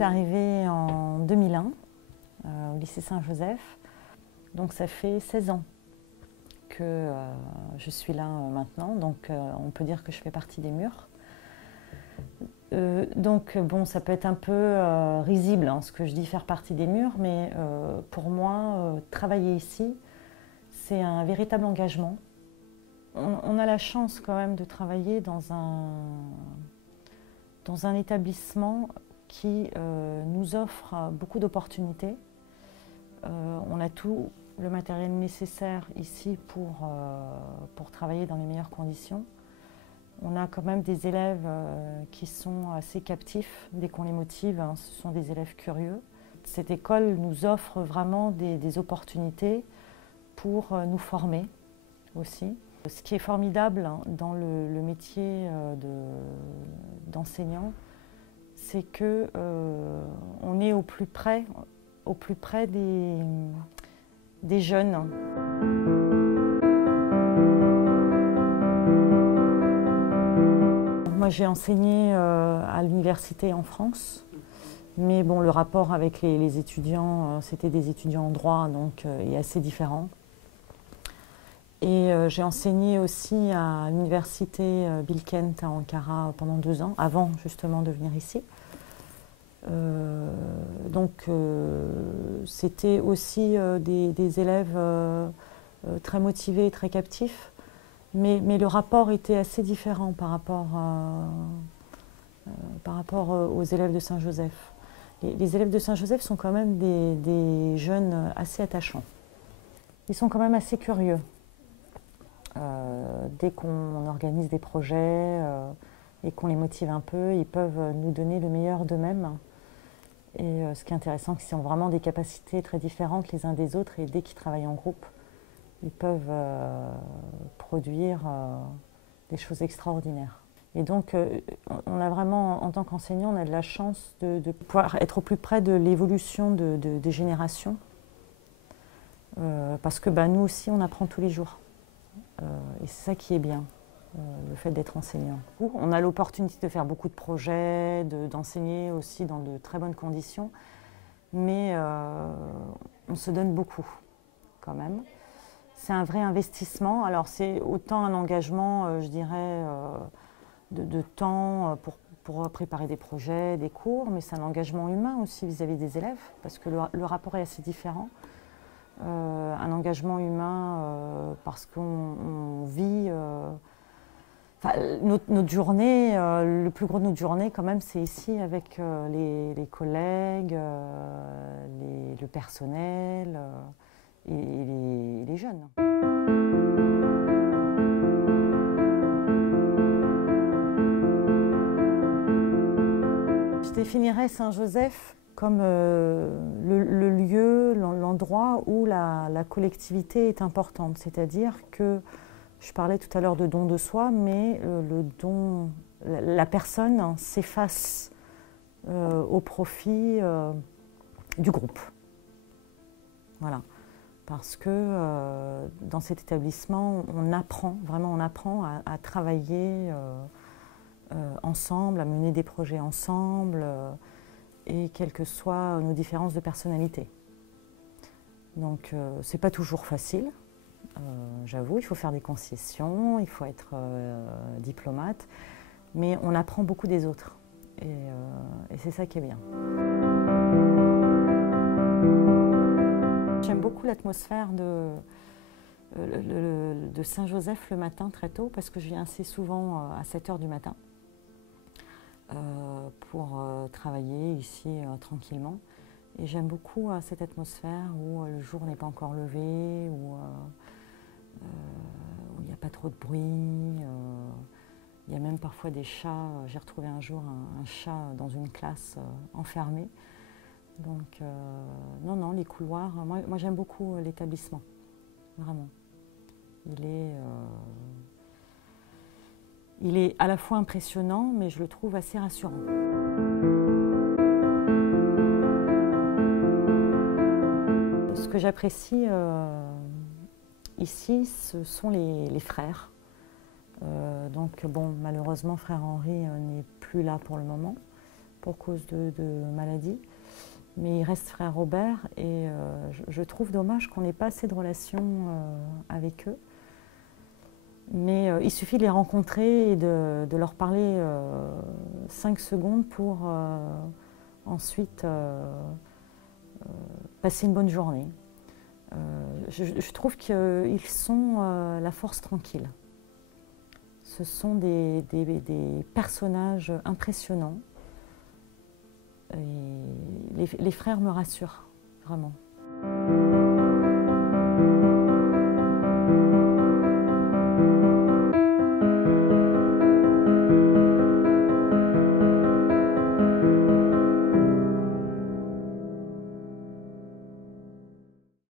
suis arrivée en 2001 au lycée Saint-Joseph, donc ça fait 16 ans que je suis là maintenant, donc on peut dire que je fais partie des murs. Donc bon, ça peut être un peu risible hein, ce que je dis faire partie des murs, mais pour moi, travailler ici, c'est un véritable engagement. On a la chance quand même de travailler dans un établissement qui nous offre beaucoup d'opportunités. On a tout le matériel nécessaire ici pour travailler dans les meilleures conditions. On a quand même des élèves qui sont assez captifs dès qu'on les motive, hein, ce sont des élèves curieux. Cette école nous offre vraiment des opportunités pour nous former aussi. Ce qui est formidable hein, dans le métier d'enseignant, c'est que on est au plus près des jeunes. Moi, j'ai enseigné à l'université en France, mais bon, le rapport avec les étudiants, c'était des étudiants en droit, donc est assez différent. Et j'ai enseigné aussi à l'université Bilkent à Ankara pendant 2 ans, avant justement de venir ici. Donc c'était aussi des élèves très motivés, très captifs, mais le rapport était assez différent par rapport aux élèves de Saint-Joseph. Les élèves de Saint-Joseph sont quand même des jeunes assez attachants. Ils sont quand même assez curieux. Dès qu'on organise des projets et qu'on les motive un peu, ils peuvent nous donner le meilleur d'eux-mêmes. Et ce qui est intéressant, c'est qu'ils ont vraiment des capacités très différentes les uns des autres et dès qu'ils travaillent en groupe, ils peuvent produire des choses extraordinaires. Et donc, on a vraiment, en tant qu'enseignant, on a de la chance de pouvoir être au plus près de l'évolution des générations. Parce que nous aussi, on apprend tous les jours. Et c'est ça qui est bien, le fait d'être enseignant. On a l'opportunité de faire beaucoup de projets, d'enseigner aussi dans de très bonnes conditions, mais on se donne beaucoup quand même. C'est un vrai investissement. Alors c'est autant un engagement, je dirais, de temps pour préparer des projets, des cours, mais c'est un engagement humain aussi vis-à-vis des élèves, parce que le rapport est assez différent. Un engagement humain parce qu'on vit... notre journée, le plus gros de notre journée quand même, c'est ici avec les collègues, le personnel et les jeunes. Je définirais Saint-Joseph comme le lieu, l'endroit où la collectivité est importante. C'est-à-dire que, je parlais tout à l'heure de don de soi, mais la personne s'efface au profit du groupe. Voilà. Parce que dans cet établissement, on apprend à travailler ensemble, à mener des projets ensemble, et quelles que soient nos différences de personnalité. Donc c'est pas toujours facile, j'avoue, il faut faire des concessions, il faut être diplomate, mais on apprend beaucoup des autres, et c'est ça qui est bien. J'aime beaucoup l'atmosphère de Saint-Joseph le matin très tôt, parce que je viens assez souvent à 7 h du matin. Pour travailler ici tranquillement. Et j'aime beaucoup cette atmosphère où le jour n'est pas encore levé, où il n'y a pas trop de bruit. Il y a même parfois des chats. J'ai retrouvé un jour un chat dans une classe enfermé. Donc non, les couloirs, moi j'aime beaucoup l'établissement, vraiment. Il est à la fois impressionnant, mais je le trouve assez rassurant. Ce que j'apprécie ici, ce sont les frères. Donc bon, malheureusement, frère Henri n'est plus là pour le moment. pour cause de maladie. Mais il reste frère Robert et je trouve dommage qu'on n'ait pas assez de relations avec eux. Mais il suffit de les rencontrer et de leur parler 5 secondes pour ensuite passer une bonne journée. Je trouve qu'ils sont la force tranquille. Ce sont des personnages impressionnants. Et les frères me rassurent, vraiment.